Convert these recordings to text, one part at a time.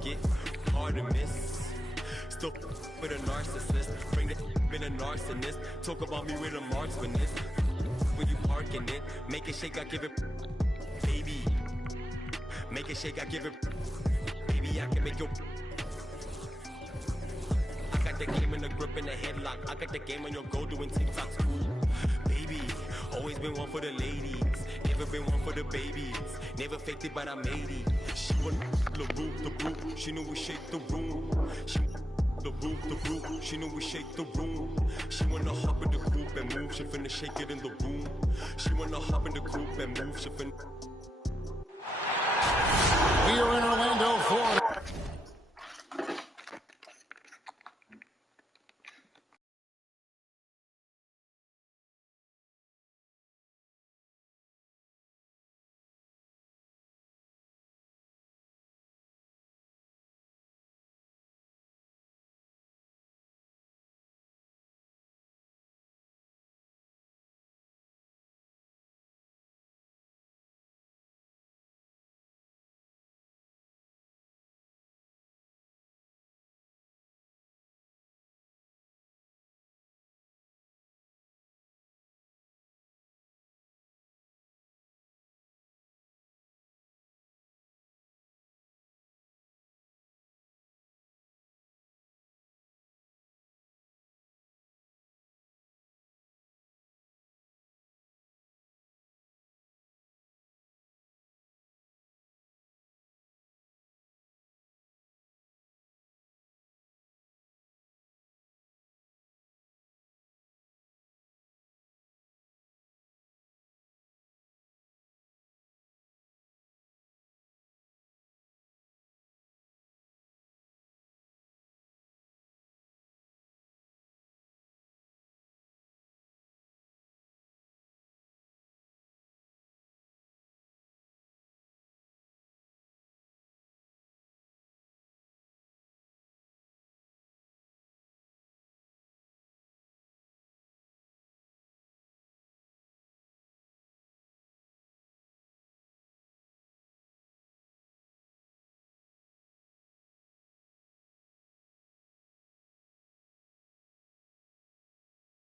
target. Hard to miss. Still with a narcissist. Bring the been a narcissist. Talk about me with a marksmanist. When you parking it, make it shake, I give it. Baby, make it shake, I give it. Baby, I can make your. I got the game in the grip in the headlock. I got the game on your go doing TikToks. Ooh, baby, always been one for the ladies. Never been one for the babies. Never faked it, but I made it. She want the roof. She knew we shake the room. She the roof. She knew we shake the room. She wanna hop in the coupe and move. She finna shake it in the room. She wanna hop in the coupe and move. She finna. We are in Orlando, Florida.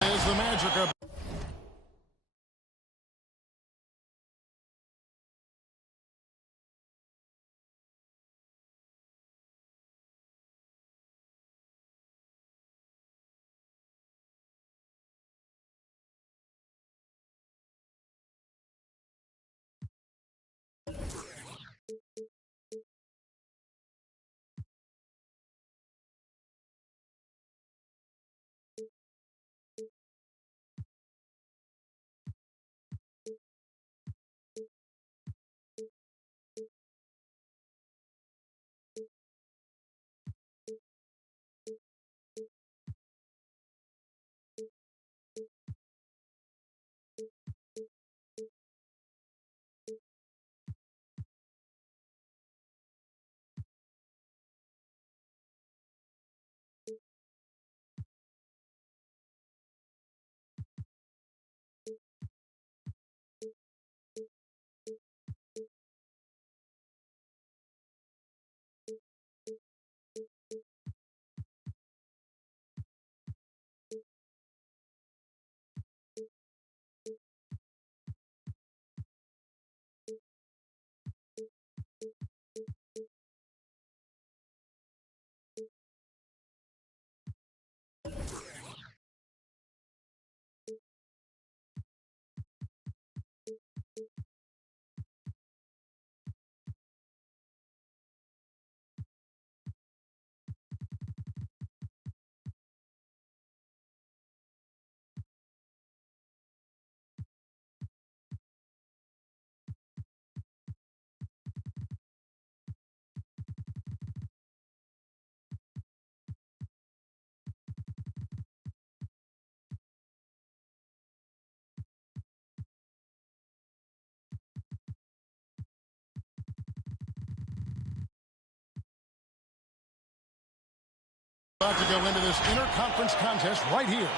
Is the magic of about to go into this interconference contest right here.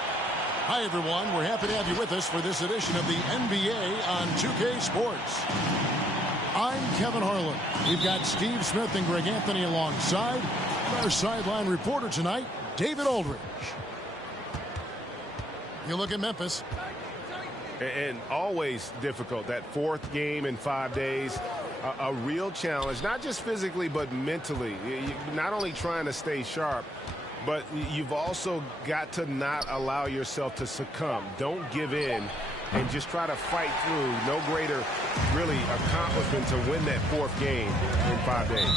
Hi, everyone. We're happy to have you with us for this edition of the NBA on 2K Sports. I'm Kevin Harlan. We've got Steve Smith and Greg Anthony alongside. Our sideline reporter tonight, David Aldridge. You look at Memphis. And always difficult, that fourth game in 5 days. A real challenge, not just physically, but mentally. You're not only trying to stay sharp, but you've also got to not allow yourself to succumb. Don't give in and just try to fight through. No greater, really, accomplishment to win that fourth game in 5 days.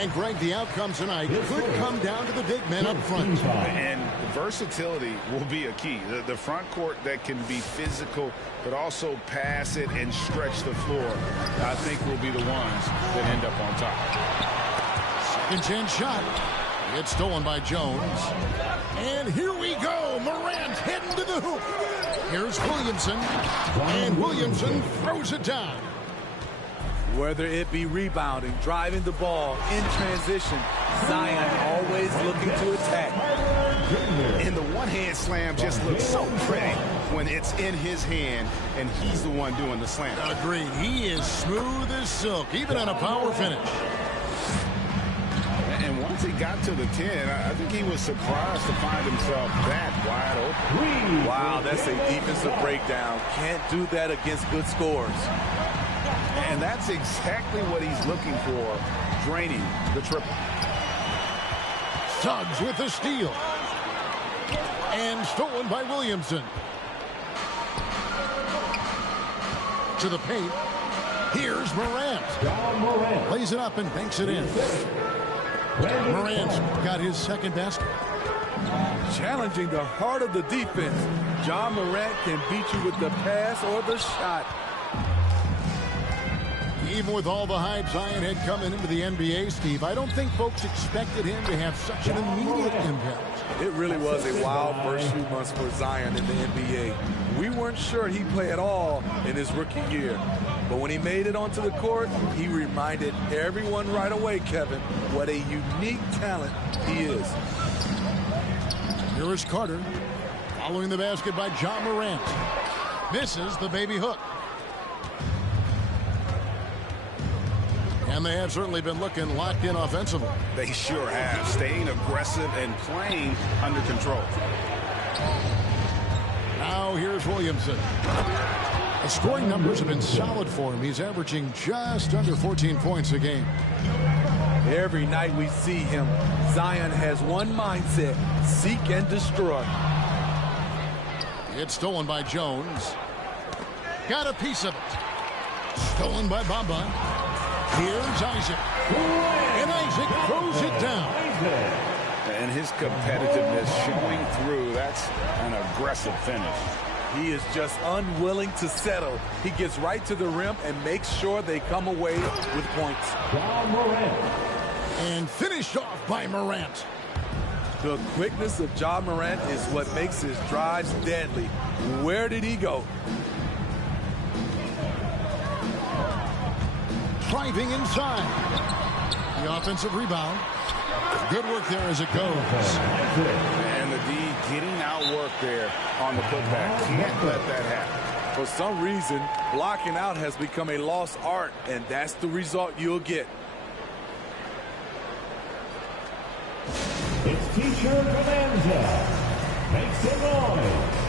And, Greg, the outcome tonight could come down to the big men up front. And versatility will be a key. The front court that can be physical, but also pass it and stretch the floor, I think will be the ones that end up on top. Second chance shot. It's stolen by Jones. And here we go. Morant heading to the hoop. Here's Williamson. And Williamson throws it down. Whether it be rebounding, driving the ball, in transition, Zion always looking to attack. And the one-hand slam just looks so pretty when it's in his hand and he's the one doing the slam. Agreed. He is smooth as silk, even on a power finish. And once he got to the 10, I think he was surprised to find himself that wide open. Wow, that's a defensive breakdown. Can't do that against good scores. And that's exactly what he's looking for, draining the triple. Suggs with the steal. And stolen by Williamson. To the paint. Here's Morant. Lays it up and banks it in. Morant's got his second basket. Challenging the heart of the defense. John Morant can beat you with the pass or the shot. Even with all the hype Zion had coming into the NBA, Steve, I don't think folks expected him to have such an immediate impact. It really was a wild first few months for Zion in the NBA. We weren't sure he'd play at all in his rookie year. But when he made it onto the court, he reminded everyone right away, Kevin, what a unique talent he is. Here is Carter. Following the basket by John Morant. Misses the baby hook. And they have certainly been looking locked in offensively. They sure have, staying aggressive and playing under control. Now here's Williamson. The scoring numbers have been solid for him. He's averaging just under 14 points a game. Every night we see him, Zion has one mindset: seek and destroy. It's stolen by Jones. Got a piece of it. Stolen by Bamba. Here's Isaac. And Isaac throws it down. And his competitiveness showing through. That's an aggressive finish. He is just unwilling to settle. He gets right to the rim and makes sure they come away with points. And finished off by Morant. The quickness of Ja Morant is what makes his drives deadly. Where did he go? Driving inside. The offensive rebound. Good work there as it goes. And the D getting outworked there on the putback. Can't let that happen. For some reason, blocking out has become a lost art, and that's the result you'll get. It's Teacher Bonanza. Make some noise.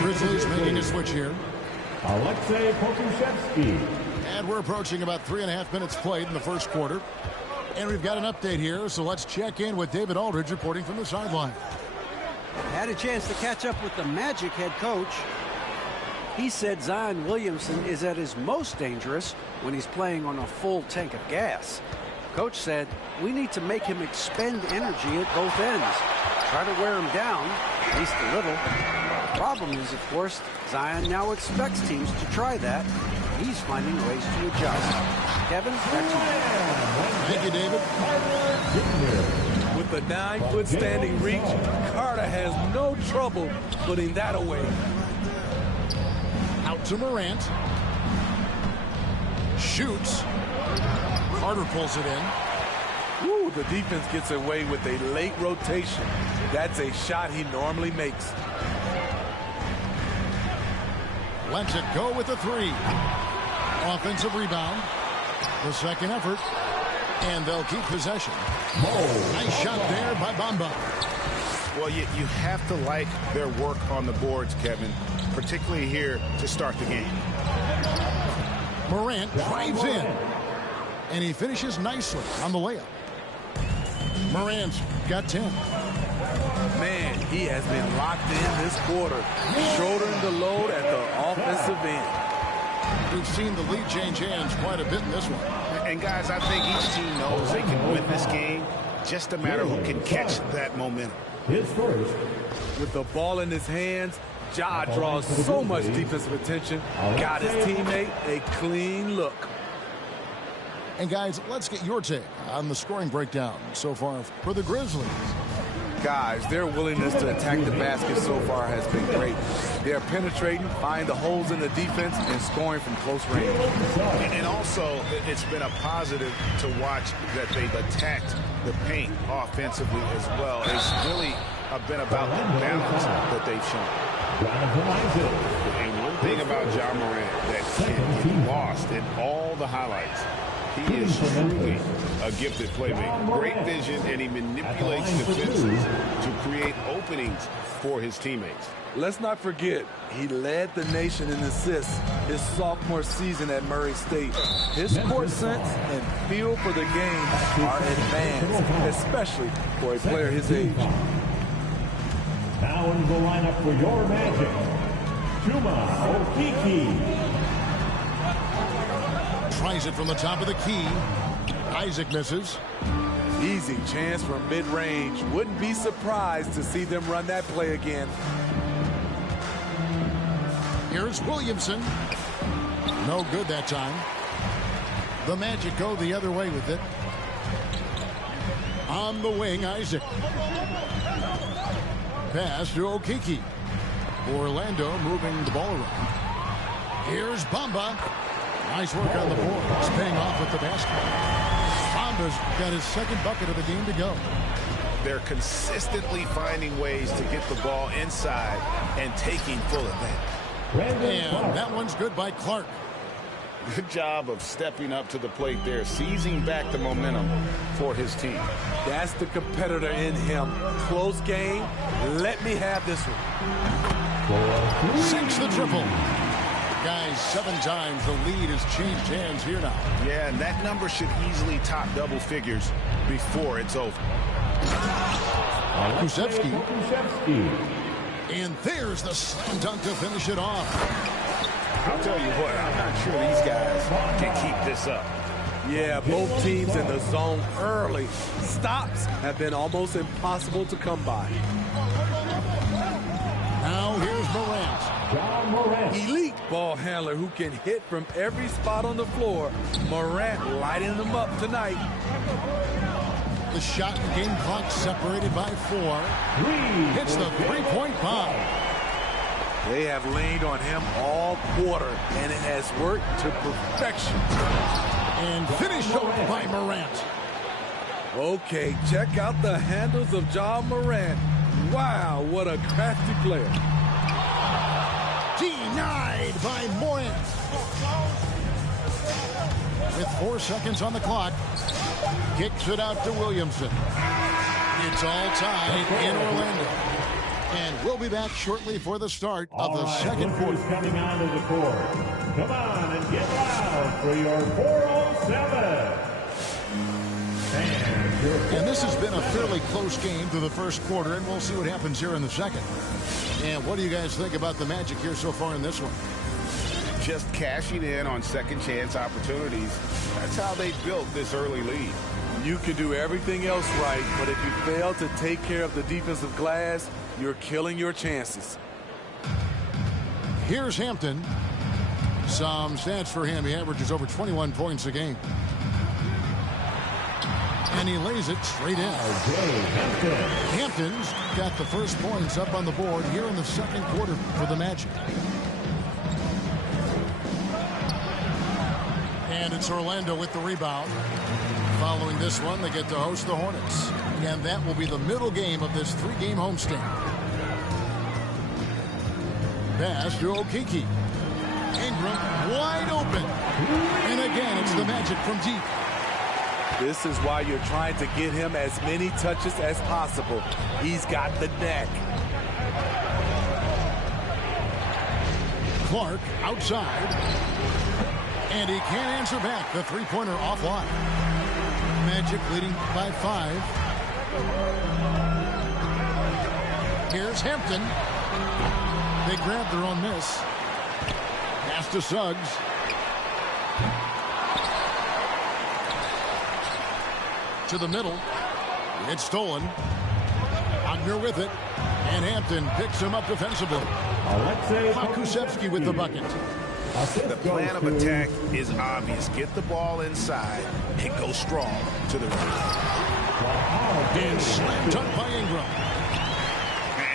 Grizzlies making a switch here. Alexei Pokusevski. And we're approaching about 3.5 minutes played in the first quarter. And we've got an update here, so let's check in with David Aldridge reporting from the sideline. Had a chance to catch up with the Magic head coach. He said Zion Williamson is at his most dangerous when he's playing on a full tank of gas. Coach said, we need to make him expend energy at both ends. Try to wear him down, at least a little. The problem is, of course, Zion now expects teams to try that. he's finding ways to adjust. Kevin, back to you. Thank you, David. With the 9-foot standing reach, Carter has no trouble putting that away. Out to Morant. Shoots. Carter pulls it in. Ooh, the defense gets away with a late rotation. That's a shot he normally makes. Lets it go with the three. Offensive rebound. The second effort. And they'll keep possession. Nice shot there by Bamba. Well, you have to like their work on the boards, Kevin, particularly here to start the game. Morant drives in. And he finishes nicely on the layup. Morant's got 10. Man, he has been locked in this quarter, shouldering the load at the offensive end. We've seen the lead change hands quite a bit in this one. And guys, I think each team knows they can win this game. Just a matter who can catch that momentum. His first. With the ball in his hands, Ja draws so much defensive attention. Got his teammate a clean look. And guys, let's get your take on the scoring breakdown so far for the Grizzlies. Guys, their willingness to attack the basket so far has been great. They're penetrating, finding the holes in the defense, and scoring from close range. And also, it's been a positive to watch that they've attacked the paint offensively as well. It's really been about the balance that they've shown. And one thing about Ja Morant that can't get lost in all the highlights, he is truly a gifted playmaker. Great vision, and he manipulates defenses to create openings for his teammates. Let's not forget, he led the nation in assists his sophomore season at Murray State. His court sense and feel for the game are advanced, especially for a player his age. Now in the lineup for your Magic, Chuma Okeke. Tries it from the top of the key. Isaac misses. Easy chance from mid-range. Wouldn't be surprised to see them run that play again. Here's Williamson. No good that time. The Magic go the other way with it. On the wing, Isaac. Pass to Okeke. Orlando moving the ball around. Here's Bamba. Nice work on the board. It's paying off with the basket. Bamba's got his second bucket of the game to go. They're consistently finding ways to get the ball inside and taking full advantage. And that one's good by Clark. Good job of stepping up to the plate there, seizing back the momentum for his team. That's the competitor in him. Close game. Let me have this one. Sinks the triple. Guys, 7 times the lead has changed hands here now. Yeah, and that number should easily top double figures before it's over. Kusevsky. And there's the slam dunk to finish it off. I'll tell you what, I'm not sure these guys can keep this up. Yeah, both teams in the zone early. Stops have been almost impossible to come by. Now here's Morant. Ja Morant. Elite ball handler who can hit from every spot on the floor. Morant lighting them up tonight. The shot and game clock separated by 4. Hits the three-point bomb. They have leaned on him all quarter, and it has worked to perfection. And finished off by Morant. Okay, check out the handles of Ja Morant. Wow, what a crafty player. Denied by Morant. With 4 seconds on the clock, kicks it out to Williamson. It's all tied in Orlando. And we'll be back shortly for the start of the second quarter. Coming onto the court. Come on and get loud for your 407. And this has been a fairly close game through the first quarter, and we'll see what happens here in the second. And what do you guys think about the Magic here so far in this one? Just cashing in on second chance opportunities. That's how they built this early lead. You can do everything else right, but if you fail to take care of the defensive glass, you're killing your chances. Here's Hampton. Some stats for him. He averages over 21 points a game. And he lays it straight in. Hampton's got the first points up on the board here in the second quarter for the Magic. And it's Orlando with the rebound. Following this one, they get to host the Hornets. And that will be the middle game of this three-game homestand. Pass to Okeke. Ingram wide open. And again, it's the Magic from deep. This is why you're trying to get him as many touches as possible. He's got the neck. Clark outside. And he can't answer back. The three-pointer offline. Magic leading by 5. Here's Hampton. They grab their own miss. Pass to Suggs. To the middle. It's stolen. Wagner with it. And Hampton picks him up defensively. Pokusevski with the bucket. The plan of attack is obvious. Get the ball inside and go strong to the rim. And slam dunk by Ingram.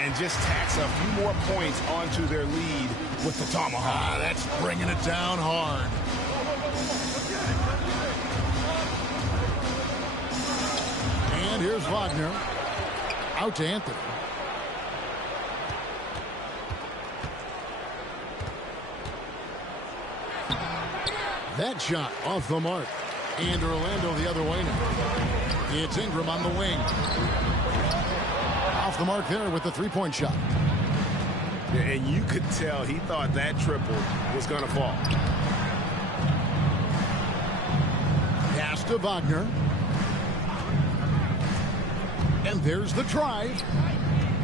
And just tacks a few more points onto their lead with the tomahawk. That's bringing it down hard. And here's Wagner. Out to Anthony. That shot off the mark. And Orlando the other way now. It's Ingram on the wing. Off the mark there with the three-point shot. And you could tell he thought that triple was going to fall. Pass to Wagner. And there's the drive.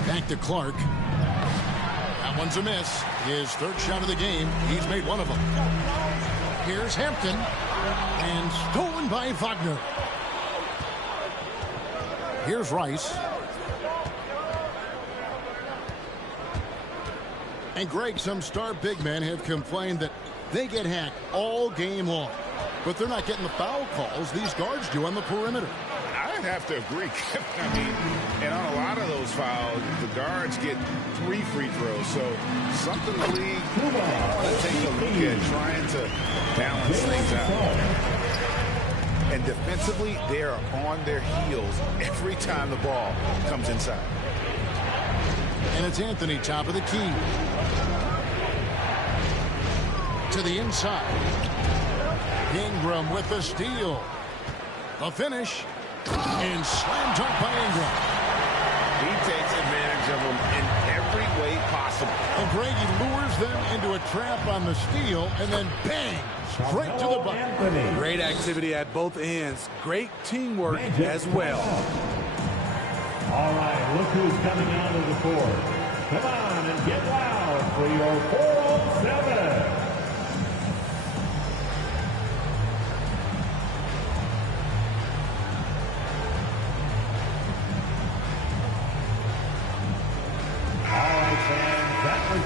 Back to Clark. That one's a miss. His third shot of the game. He's made one of them. Here's Hampton. And stolen by Wagner. Here's Rice. And Greg, some star big men have complained that they get hacked all game long. But they're not getting the foul calls these guards do on the perimeter. I'd have to agree. I mean, and on a lot of those fouls, the guards get 3 free throws. So something the league want to take a look at, trying to balance things out. And defensively, they are on their heels every time the ball comes inside. And it's Anthony, top of the key. To the inside. Ingram with the steal. The finish. And slam dunk by Ingram. He takes advantage of them in every way possible. And Grady lures them into a trap on the steal, and then bang, straight to the bucket. Great activity at both ends. Great teamwork as well. All right, look who's coming out of the court. Come on and get loud for your 407.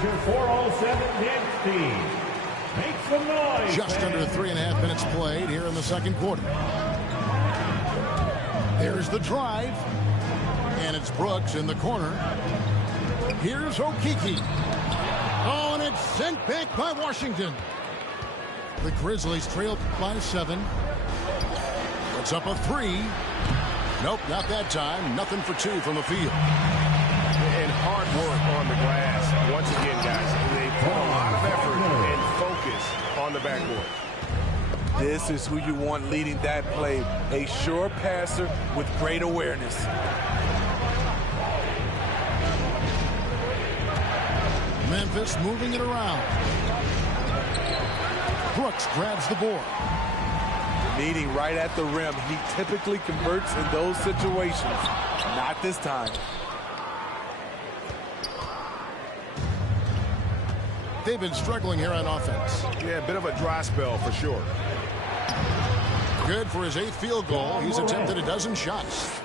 Your 407 dance team. Make some noise. Just under 3.5 minutes played here in the second quarter. There's the drive. And it's Brooks in the corner. Here's Okeke. Oh, and it's sent back by Washington. The Grizzlies trail by 7. It's up a 3. Nope, not that time. Nothing for 2 from the field. And hard work on the glass. Once again, guys, they put a lot of effort and focus on the backboard. This is who you want leading that play. A sure passer with great awareness. Memphis moving it around. Brooks grabs the board. Meeting right at the rim. He typically converts in those situations. Not this time. They've been struggling here on offense. Yeah, a bit of a dry spell for sure. Good for his 8th field goal. He's attempted a dozen shots.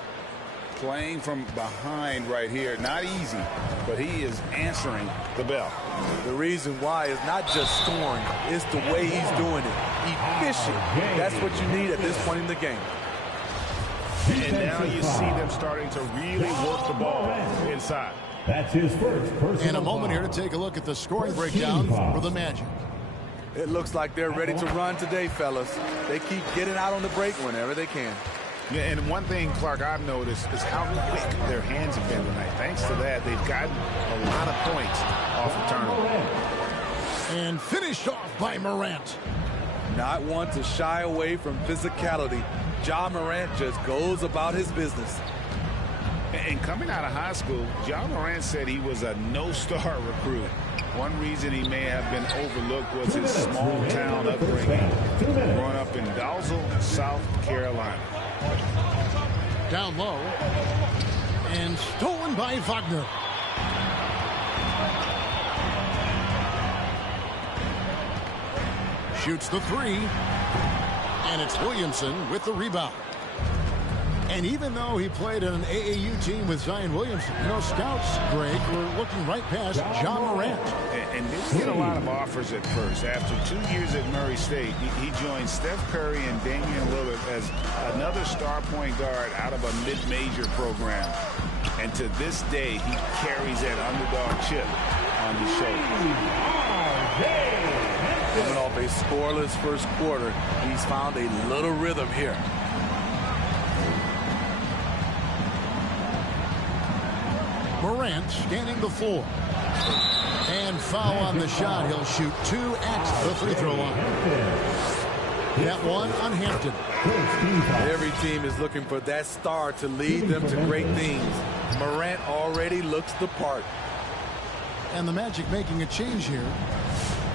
playing from behind right here. Not easy, but he is answering the bell. The reason why is not just scoring, it's the way he's doing it. Efficient. That's what you need at this point in the game. And now you see them starting to really work the ball inside. That's his first personal And a moment foul. here to take a look at the scoring breakdown for the Magic. It looks like they're ready to run today, fellas. They keep getting out on the break whenever they can. Yeah, and one thing, Clark, I've noticed is how quick their hands have been tonight. Thanks to that, they've gotten a lot of points off of turnover. And finished off by Morant. Not one to shy away from physicality. Ja Morant just goes about his business. And coming out of high school, Ja Morant said he was a no-star recruit. One reason he may have been overlooked was his small-town upbringing, growing up in Dalzell, South Carolina. Down low. And stolen by Wagner. Shoots the three. And it's Williamson with the rebound. And even though he played in an AAU team with Zion Williamson, you know, scouts, Greg, were looking right past Ja Morant. And didn't get a lot of offers at first. After 2 years at Murray State, he joined Steph Curry and Damian Lillard as another star point guard out of a mid-major program. And to this day, he carries that underdog chip on his shoulder. Coming off a scoreless first quarter, he's found a little rhythm here. Morant scanning the floor. And foul on the shot. He'll shoot two at the free throw line. That one on Hampton. Every team is looking for that star to lead them to great things. Morant already looks the part. And the Magic making a change here.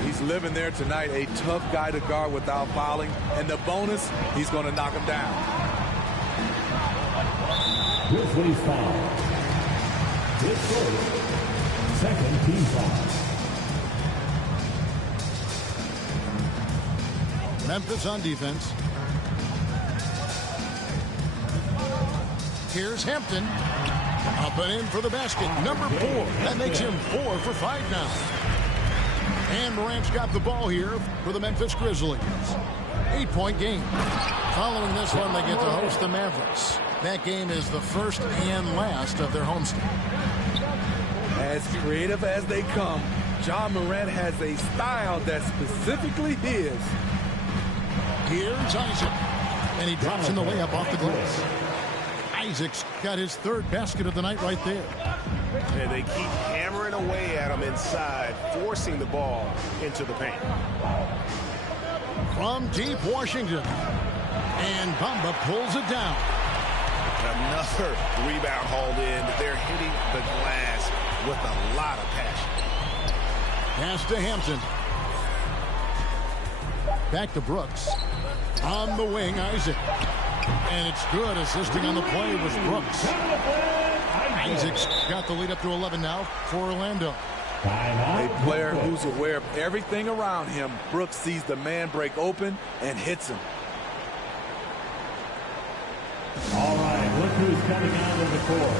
He's living there tonight, a tough guy to guard without fouling. And the bonus, he's going to knock him down. Grizzlies foul. His first, second team foul. Memphis on defense. Here's Hampton. Up and in for the basket. Number 4. That makes him 4 for 5 now. And Morant's got the ball here for the Memphis Grizzlies. 8-point game. Following this one, they get to host the Mavericks. That game is the first and last of their homestand. As creative as they come, Ja Morant has a style that's specifically his. Here's Isaac. And he drops in the layup off the glass. Isaac's got his 3rd basket of the night right there. And they keep hammering away at him inside, forcing the ball into the paint. From deep Washington. And Bamba pulls it down. Another rebound hauled in. They're hitting the glass with a lot of passion. Pass to Hampton. Back to Brooks. On the wing, Isaac. And it's good. Assisting on the play was Brooks. Isaac's got the lead up to 11 now for Orlando. A player who's aware of everything around him. Brooks sees the man break open and hits him. All right, look who's coming out of the court.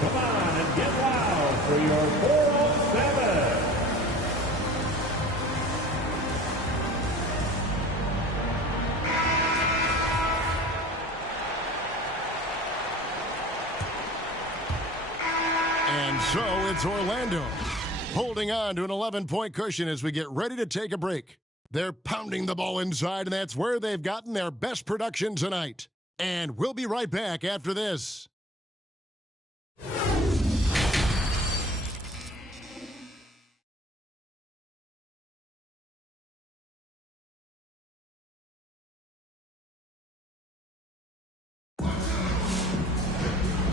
Come on and get loud for your 407. And so it's Orlando holding on to an 11-point cushion as we get ready to take a break. They're pounding the ball inside, and that's where they've gotten their best production tonight. And we'll be right back after this.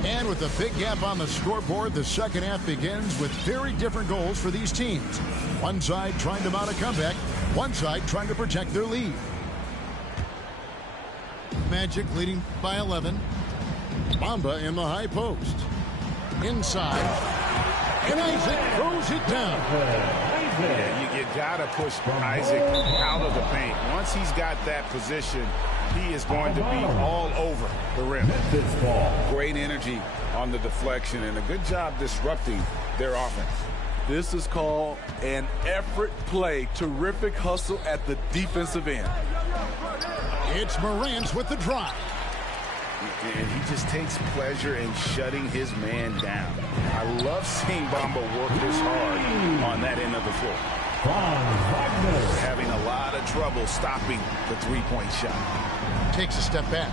And with a big gap on the scoreboard, the second half begins with very different goals for these teams. One side trying to mount a comeback, one side trying to protect their lead. Magic leading by 11. Bamba in the high post. Inside. And Isaac throws it down. Yeah, you got to push Isaac out of the paint. Once he's got that position, He is going to be all over the rim. Great energy on the deflection and a good job disrupting their offense. This is called an effort play. Terrific hustle at the defensive end. It's Morant with the drive. And he just takes pleasure in shutting his man down. I love seeing Bamba work this hard on that end of the floor. Having a lot of trouble stopping the three-point shot. Takes a step back.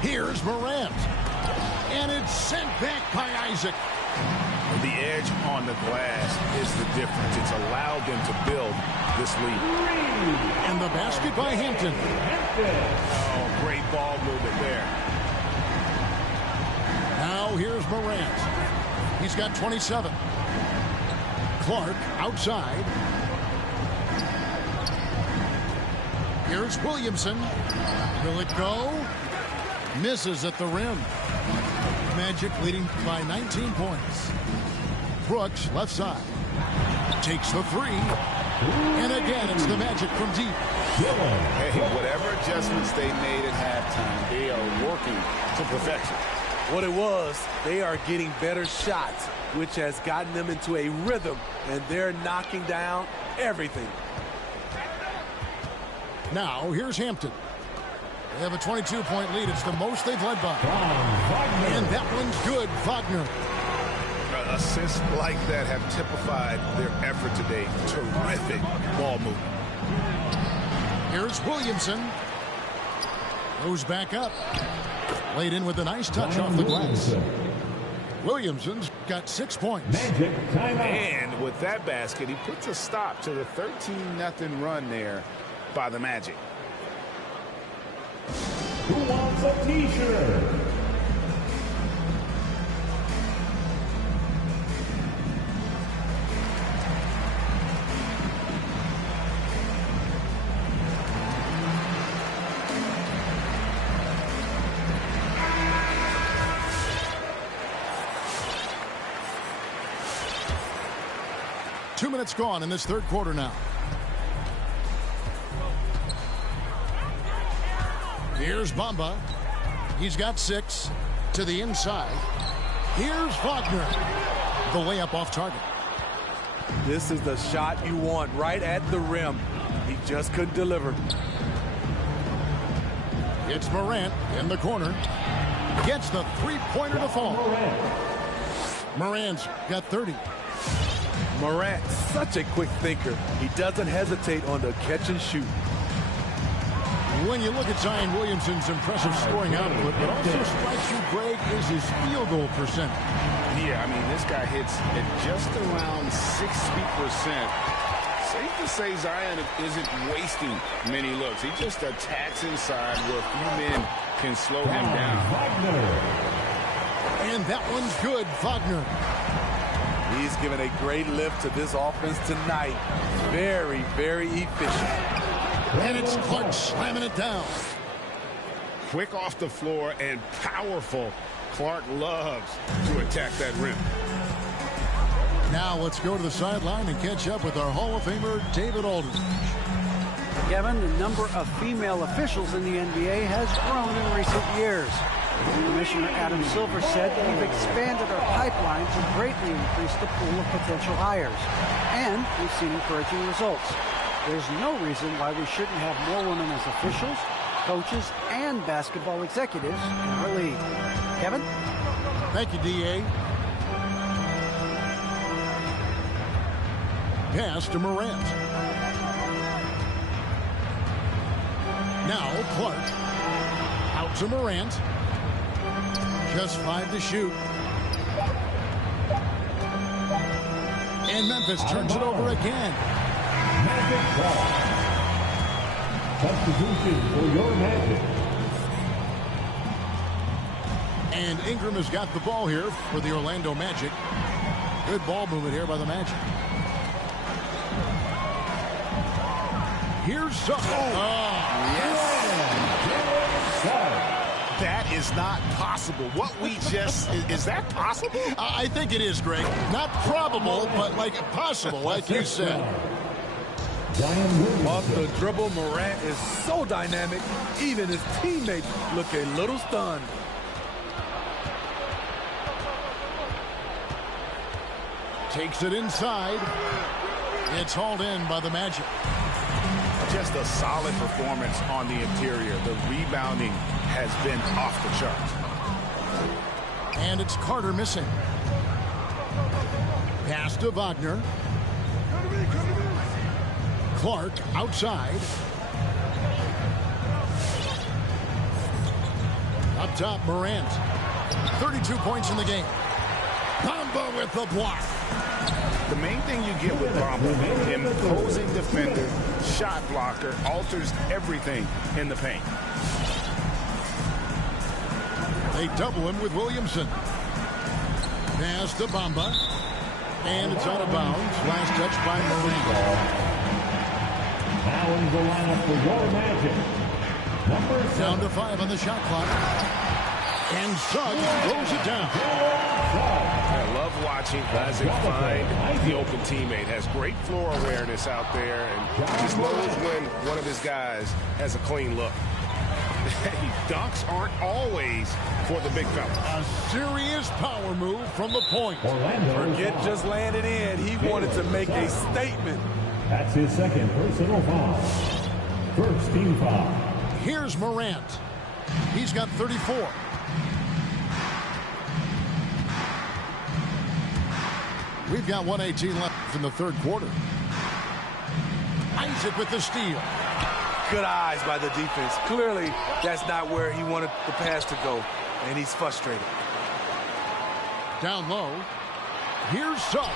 Here's Morant. And it's sent back by Isaac. The edge on the glass is the difference. It's allowed them to build this lead. And the basket by Hampton. Oh, great ball movement there. Now here's Morant. He's got 27. Clark outside. Here's Williamson. Will it go? Misses at the rim. Magic leading by 19 points. Brooks left side. Takes the three. And again, it's the Magic from deep. Hey, whatever adjustments they made at halftime, they are working to perfection. What it was, they are getting better shots, which has gotten them into a rhythm, and they're knocking down everything. Now, here's Hampton. They have a 22-point lead. It's the most they've led by. And that one's good. Wagner. Assists like that have typified their effort today. Terrific ball movement. Here's Williamson. Goes back up. Laid in with a nice touch off the glass. Williamson's got 6 points. And with that basket, he puts a stop to the 13-0 run there by the Magic. Who wants a t-shirt? Two minutes gone in this third quarter now. Here's Bamba. He's got 6 to the inside. Here's Wagner. The layup off target. This is the shot you want right at the rim. He just couldn't deliver. It's Morant in the corner. Gets the three-pointer to fall. Morant's got 30. Morant, such a quick thinker. He doesn't hesitate on the catch and shoot. When you look at Zion Williamson's impressive scoring output, what also strikes you, Greg, is his field goal percentage. Yeah, I mean, this guy hits at just around 60%. Safe to say Zion isn't wasting many looks. He just attacks inside where few men can slow him down. And that one's good, Wagner. He's given a great lift to this offense tonight. Very, very efficient. And it's Clark slamming it down. Quick off the floor and powerful. Clark loves to attack that rim. Now let's go to the sideline and catch up with our Hall of Famer, David Aldridge. Kevin, the number of female officials in the NBA has grown in recent years. Commissioner Adam Silver said that we've expanded our pipeline to greatly increase the pool of potential hires. And we've seen encouraging results. There's no reason why we shouldn't have more women as officials, coaches, and basketball executives in our league. Kevin? Thank you, D.A. Pass to Morant. Now Clark. Out to Morant. Just 5 to shoot. And Memphis turns it over again. Magic ball. Substitution for your Magic. And Ingram has got the ball here for the Orlando Magic. Good ball movement here by the Magic. Here's Sutton. That is not possible. What we just... is that possible? I think it is, Greg. Not probable, but like possible, like you said. Off the dribble, Morant is so dynamic, even his teammates look a little stunned. Takes it inside. It's hauled in by the Magic. Just a solid performance on the interior. The rebounding has been off the charts. And it's Carter missing. Pass to Wagner. Clark outside. Up top, Morant. 32 points in the game. Bamba with the block. The main thing you get with Bamba, imposing defender, shot blocker, alters everything in the paint. They double him with Williamson. Pass to Bamba. And it's out of bounds. Last touch by Morant. Now in the lineup for your Magic. Number 7. Down to 5 on the shot clock. And Suggs throws it down. I love watching Isaac find the open teammate. Has great floor awareness out there and just knows when one of his guys has a clean look. Dunks aren't always for the big fella. A serious power move from the point. Forget just laying it in. He wanted to make a statement. That's his second personal foul. First team foul. Here's Morant. He's got 34. We've got 1:18 left in the third quarter. Isaac with the steal. Good eyes by the defense. Clearly, that's not where he wanted the pass to go, and he's frustrated. Down low. Here's Suggs.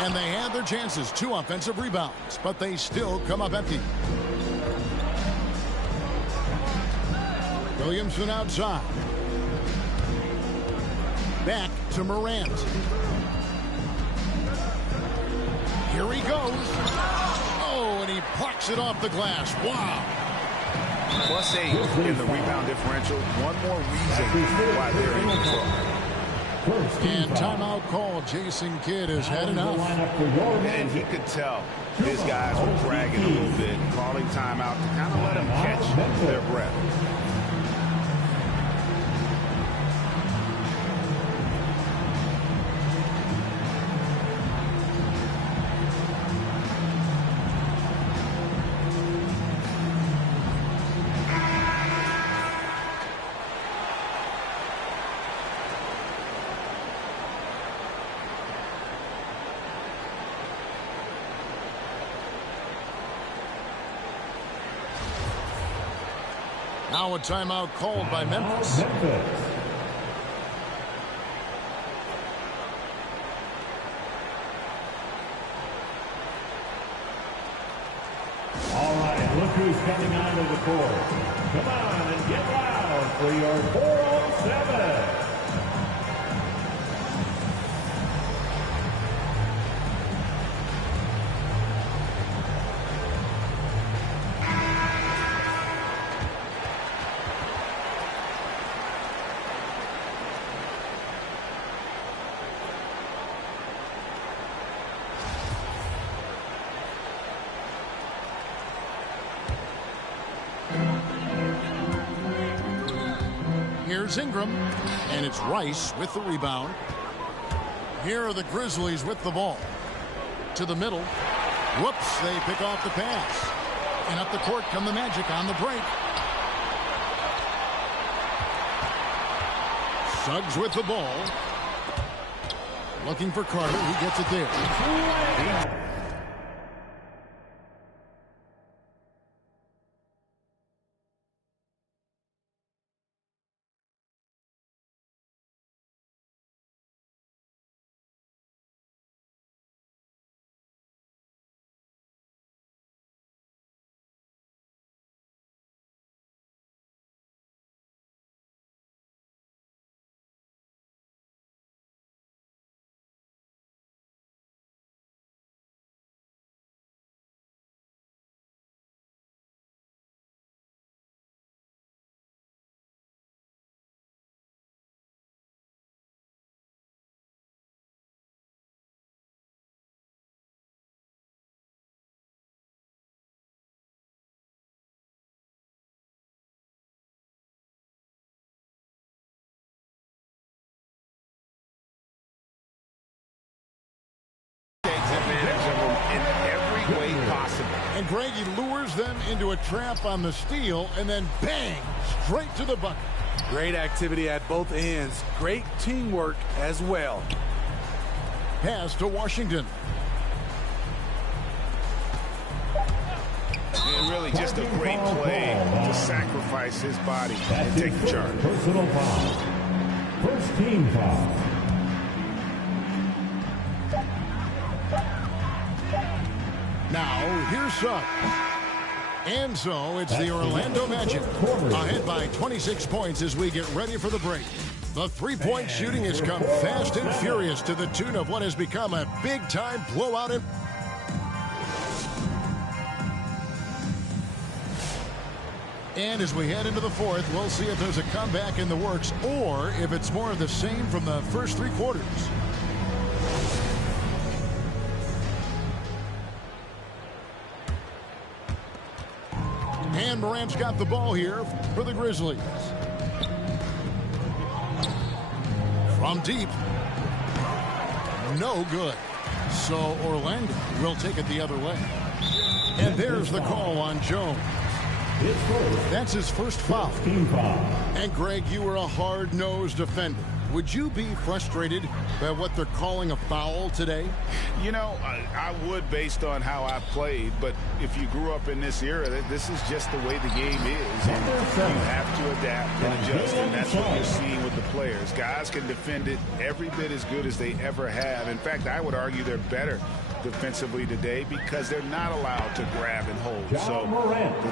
And they had their chances. 2 offensive rebounds, but they still come up empty. Williamson outside. Back to Morant. Here he goes. Oh, and he plucks it off the glass. Wow. +8 in the rebound differential. One more reason why they're in control. And timeout call. Jason Kidd has had enough. And he could tell his guys were dragging a little bit, calling timeout to kind of let them catch their breath. Now a timeout called by Memphis. All right, look who's coming onto the court. Come on and get loud for your 407. Here's Ingram, and it's Rice with the rebound. Here are the Grizzlies with the ball. To the middle. Whoops, they pick off the pass. And up the court come the Magic on the break. Suggs with the ball. Looking for Carter. He gets it there. Greg, he lures them into a trap on the steal, and then bang, straight to the bucket. Great activity at both ends. Great teamwork as well. Pass to Washington. And really just a great play to sacrifice his body and take the charge. Personal foul. First team foul. Now, here's Suggs. And so, it's the Orlando Magic ahead by 26 points as we get ready for the break. The three-point shooting has come fast and furious to the tune of what has become a big-time blowout. And as we head into the fourth, we'll see if there's a comeback in the works or if it's more of the same from the first three quarters. And Morant's got the ball here for the Grizzlies. From deep. No good. So Orlando will take it the other way. And there's the call on Jones. That's his first foul. And Greg, you were a hard-nosed defender. Would you be frustrated by what they're calling a foul today? You know, I would based on how I played, but if you grew up in this era, this is just the way the game is, and you have to adapt and adjust, and that's what you're seeing with the players. Guys can defend it every bit as good as they ever have. In fact, I would argue they're better defensively today because they're not allowed to grab and hold. So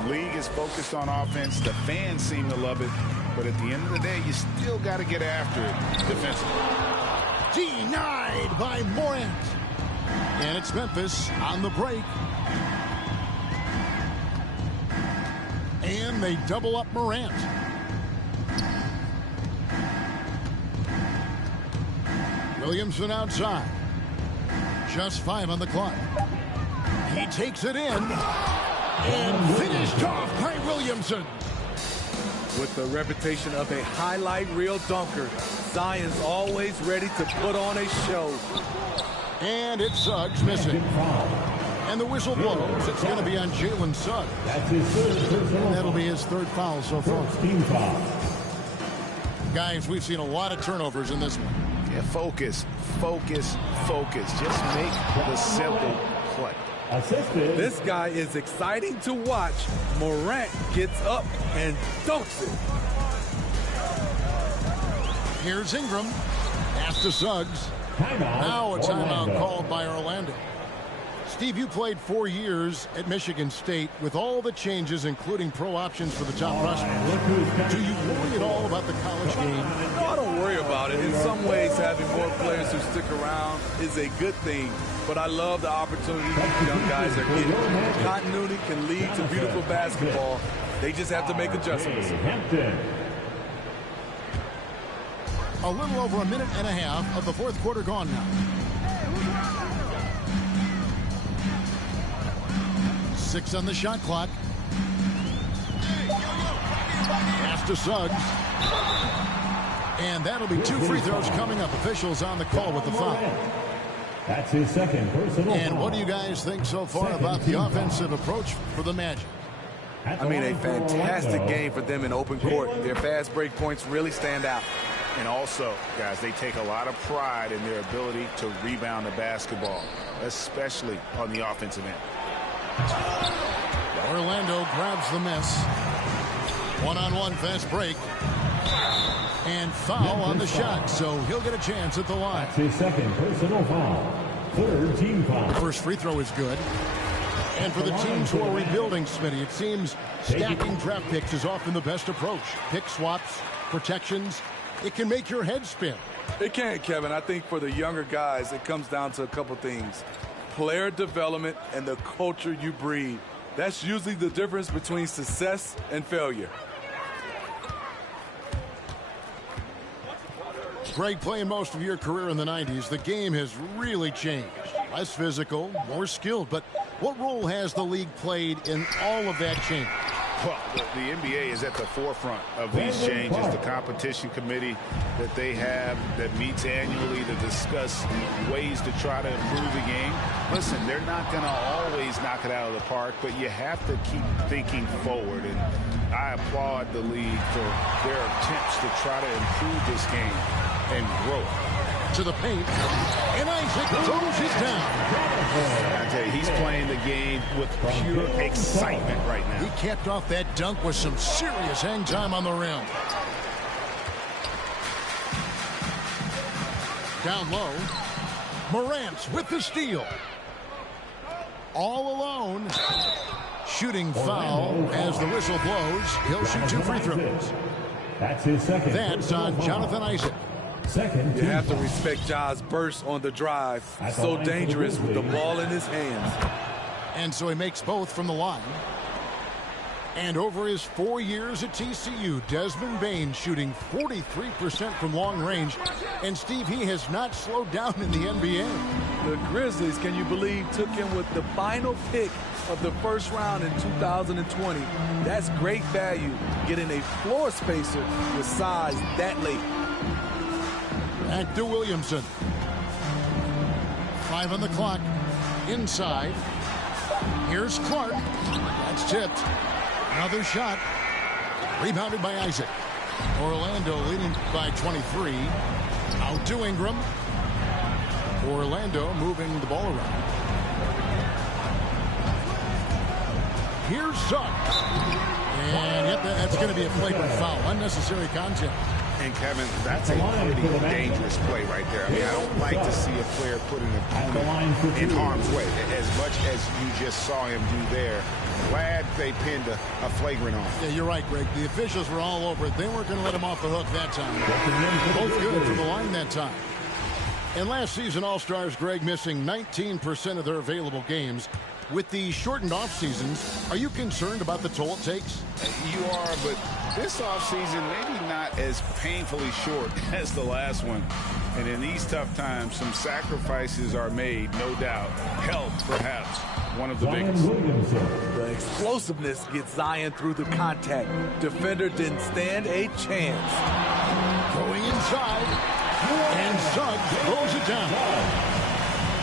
the league is focused on offense. The fans seem to love it. But at the end of the day, you still got to get after it defensively. Denied by Morant. And it's Memphis on the break. And they double up Morant. Williamson outside. Just 5 on the clock. He takes it in. And finished off by Williamson. With the reputation of a highlight reel dunker, Zion's always ready to put on a show. And it's Suggs missing. And the whistle blows. It's going to be on Jalen Suggs. That's his third. And that'll be his third foul so far. Team foul. Guys, we've seen a lot of turnovers in this one. Yeah, focus, focus, focus. Just make the simple play. Assisted. This guy is exciting to watch. Morant gets up and dunks it. Here's Ingram. Pass to Suggs. Timeout. Now a timeout Orlando. called by Orlando. Steve, you played 4 years at Michigan State with all the changes, including pro options for the top prospects. Do you worry at all about the college game? No, I don't worry about it. In some ways, having more players who stick around is a good thing. But I love the opportunity these young guys are getting. Continuity can lead to beautiful basketball. They just have to make adjustments. A little over a minute and a half of the fourth quarter gone now. 6 on the shot clock. Pass to Suggs. And that'll be 2 free throws coming up. Officials on the call with the foul. That's his second personal foul. And what do you guys think so far about the offensive approach for the Magic? I mean, a fantastic game for them in open court. Their fast break points really stand out. And also, guys, they take a lot of pride in their ability to rebound the basketball, especially on the offensive end. Orlando grabs the miss. One-on-one fast break. And foul on the shot, so he'll get a chance at the line. That's his second personal foul. Third team foul. First free throw is good. And for the teams who are rebuilding, Smitty, it seems stacking draft picks is often the best approach. Pick swaps, protections, it can make your head spin. It can, Kevin. I think for the younger guys, it comes down to a couple things. Player development and the culture you breed. That's usually the difference between success and failure. Greg, playing most of your career in the 90s, the game has really changed. Less physical, more skilled, but what role has the league played in all of that change? Well, the NBA is at the forefront of these changes. The competition committee that they have that meets annually to discuss ways to try to improve the game. Listen, they're not going to always knock it out of the park, but you have to keep thinking forward. And I applaud the league for their attempts to try to improve this game and grow it. To the paint, and Isaac throws it down. I tell you, he's playing the game with pure excitement right now. He capped off that dunk with some serious hang time on the rim. Down low, Morant with the steal. All alone. Shooting foul as the whistle blows. He'll shoot 2 free throws. That's his second. That's on Jonathan Isaac. Second. You have to respect Ja's burst on the drive. So dangerous with the ball in his hands. And so he makes both from the line. And over his 4 years at TCU, Desmond Bane shooting 43% from long range. And Steve, he has not slowed down in the NBA. The Grizzlies, can you believe, took him with the final pick of the first round in 2020. That's great value, getting a floor spacer with size that late. Back to Williamson. 5 on the clock. Inside. Here's Clark. That's tipped. Another shot. Rebounded by Isaac. Orlando leading by 23. Out to Ingram. Orlando moving the ball around. Here's Suggs. And yep, that's going to be a flagrant foul. Unnecessary contact. And Kevin, that's a pretty dangerous play right there. I mean, I don't like to see a player put an opponent in harm's way as much as you just saw him do there. Glad they pinned a flagrant on. Yeah, you're right, Greg. The officials were all over it. They weren't going to let him off the hook that time. Both good from the line that time. And last season, All-Stars, Greg, missing 19% of their available games. With the shortened off seasons, are you concerned about the toll it takes? You are, but this offseason maybe not as painfully short as the last one. And in these tough times, some sacrifices are made, no doubt. Health, perhaps, one of the biggest. The explosiveness gets Zion through the contact. Defender didn't stand a chance. Going inside, and Suggs throws it down.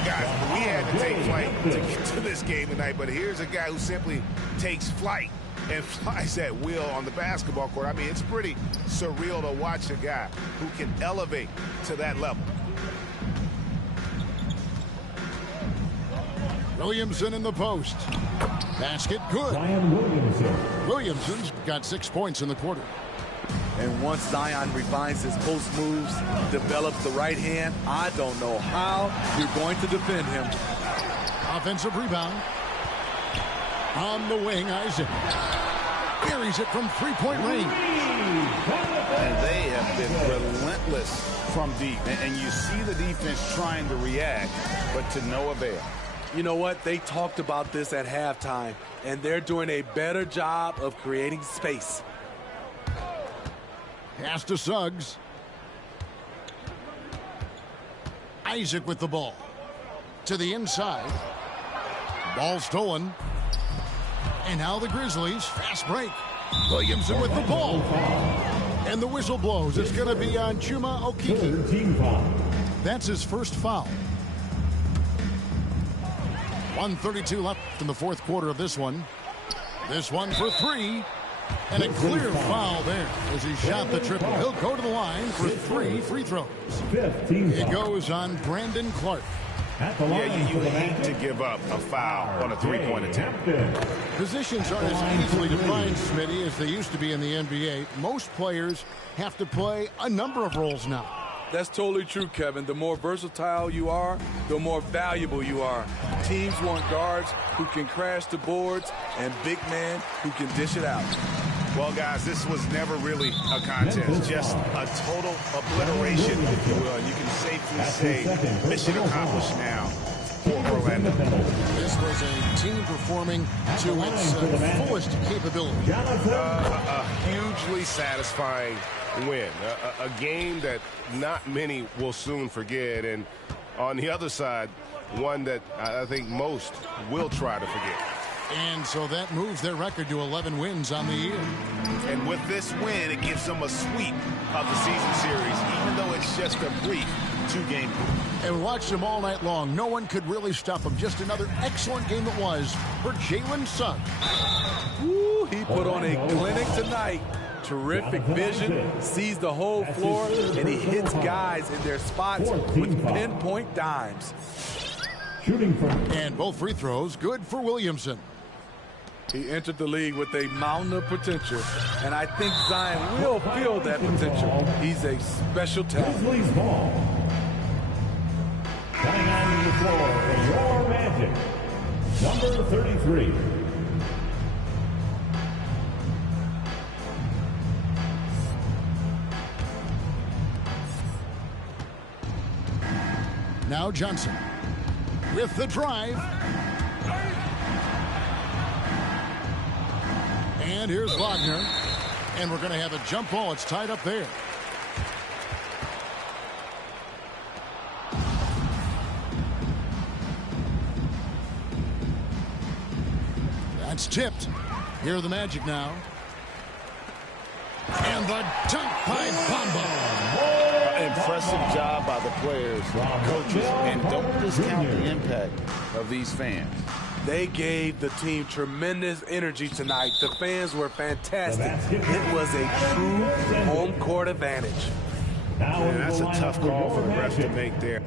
Guys, we had to take flight to get to this game tonight, but here's a guy who simply takes flight and flies at will on the basketball court. I mean, it's pretty surreal to watch a guy who can elevate to that level. Williamson in the post. Basket good. Williamson's got 6 points in the quarter. And once Zion refines his post moves, develops the right hand, I don't know how you're going to defend him. Offensive rebound. On the wing, Isaac. Carries it from three-point range. And they have been relentless from deep. And you see the defense trying to react, but to no avail. You know what? They talked about this at halftime, and they're doing a better job of creating space. Pass to Suggs. Isaac with the ball. To the inside. Ball stolen. And now the Grizzlies. Fast break. Williamson with the ball. And the whistle blows. It's going to be on Chuma Okeke. That's his first foul. 1:32 left in the fourth quarter of this one. This one for three. And a clear foul there as he shot the triple. He'll go to the line for 3 free throws. It goes on Brandon Clark. Yeah, you hate to give up a foul on a three-point attempt. Positions aren't as easily defined, Smitty, as they used to be in the NBA. Most players have to play a number of roles now. That's totally true, Kevin. The more versatile you are, the more valuable you are. Teams want guards who can crash the boards and big men who can dish it out. Well, guys, this was never really a contest, just a total obliteration, if you will. You can safely say mission accomplished now for Orlando. This was a team performing to its fullest capability. A hugely satisfying win, a game that not many will soon forget, and on the other side, one that I think most will try to forget. And so that moves their record to 11 wins on the year. And with this win, it gives them a sweep of the season series, even though it's just a brief two-game group. And we watched them all night long. No one could really stop them. Just another excellent game it was for Jalen Suggs. Woo, he put on a clinic tonight. Terrific vision, sees the whole floor, and he hits guys in their spots with pinpoint dimes. And both free throws good for Williamson. He entered the league with a mountain of potential, and I think Zion will feel that potential. He's a special talent. Grizzlies ball. Coming onto the floor for your Magic, number 33. Now Johnson with the drive. And here's Wagner. And we're going to have a jump ball. It's tied up there. That's tipped. Here are the Magic now. And the dunk by Bamba. Impressive job by the players, coaches, and don't discount the impact of these fans. They gave the team tremendous energy tonight. The fans were fantastic. It was a true home court advantage. Yeah, that's a tough call for the refs to make there.